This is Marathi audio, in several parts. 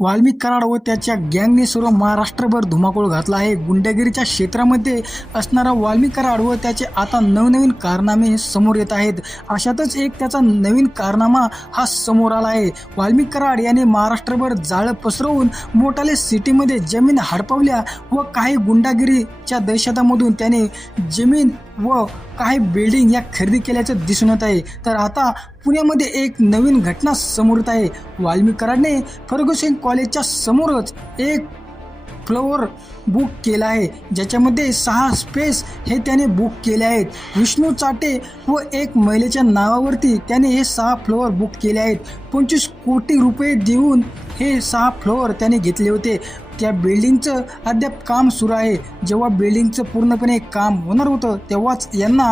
वाल्मिक कराड व त्याच्या गँगने सर्व महाराष्ट्रभर धुमाकूळ घातला आहे. गुंडगिरीच्या क्षेत्रामध्ये असणारा वाल्मिक कराड व त्याचे आता नवनवीन कारनामे समोर येत आहेत. अशातच एक त्याचा नवीन कारनामा हा समोर आला आहे. वाल्मिक कराड याने महाराष्ट्रभर जाळं पसरवून मोठाले सिटीमध्ये जमीन हडपवल्या व काही गुंडागिरीच्या दहशतामधून त्याने जमीन व काही बिल्डिंग या खरेदी केल्याचं दिसून येत आहे. तर आता पुण्यामध्ये एक नवीन घटना समोर येत आहे. वाल्मिकरांनी कराडने फर्ग्युसन कॉलेजच्या समोरच एक फ्लोअर बुक केला आहे. ज्याच्यामध्ये सहा स्पेस हे त्याने बुक केले आहेत. विष्णू चाटे व एक महिलेच्या नावावरती त्याने हे सहा फ्लोअर बुक केले आहेत. पंचवीस कोटी रुपये देऊन हे सहा फ्लोअर त्याने घेतले होते. त्या बिल्डिंगचं अद्याप काम सुरू आहे. जेव्हा बिल्डिंगचं पूर्णपणे काम होणार होतं तेव्हाच यांना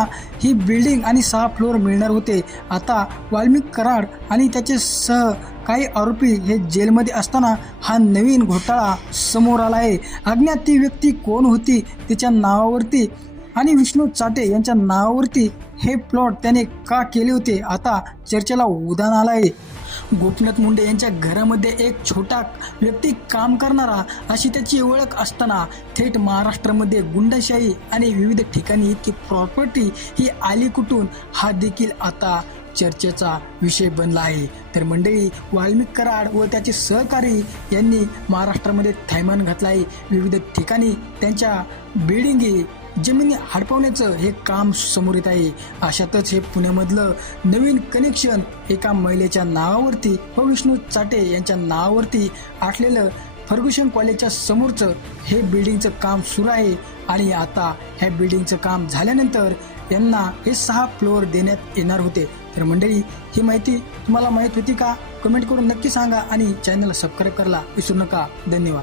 ही बिल्डिंग आणि सहा फ्लोअर मिळणार होते. आता वाल्मिक कराड आणि त्याचे सह काही आरोपी हे जेलमध्ये असताना हा नवीन घोटाळा समोर आला आहे. अज्ञात ती व्यक्ती कोण होती तिच्या नावावरती आणि विष्णू चाटे यांच्या नावावरती हे प्लॉट त्याने का केले होते आता चर्चेला उदाहरण आलं आहे. गोपीनाथ मुंडे यांच्या घरामध्ये एक छोटा व्यक्ती काम करणारा अशी त्याची ओळख असताना थेट महाराष्ट्रामध्ये गुंडशाही आणि विविध ठिकाणी इतकी प्रॉपर्टी ही आली कुठून हा देखील आता चर्चेचा विषय बनला आहे. तर मंडळी वाल्मिक कराड व त्याचे सहकारी यांनी महाराष्ट्रामध्ये थैमान घातला आहे विविध ठिकाणी त्यांच्या बिल्डिंगी जमिनी हडपवण्याचं हे काम समोर येत आहे. अशातच हे पुण्यामधलं नवीन कनेक्शन एका महिलेच्या नावावरती व विष्णू चाटे यांच्या नावावरती आटलेलं फर्ग्युशन कॉलेजच्या समोरचं हे बिल्डिंगचं काम सुरू आहे. आणि आता ह्या बिल्डिंगचं काम झाल्यानंतर यांना हे सहा फ्लोअर देण्यात येणार होते. तर मंडळी ही माहिती तुम्हाला माहीत होती का? कमेंट करून नक्की सांगा आणि चॅनलला सबस्क्राईब करायला विसरू नका. धन्यवाद.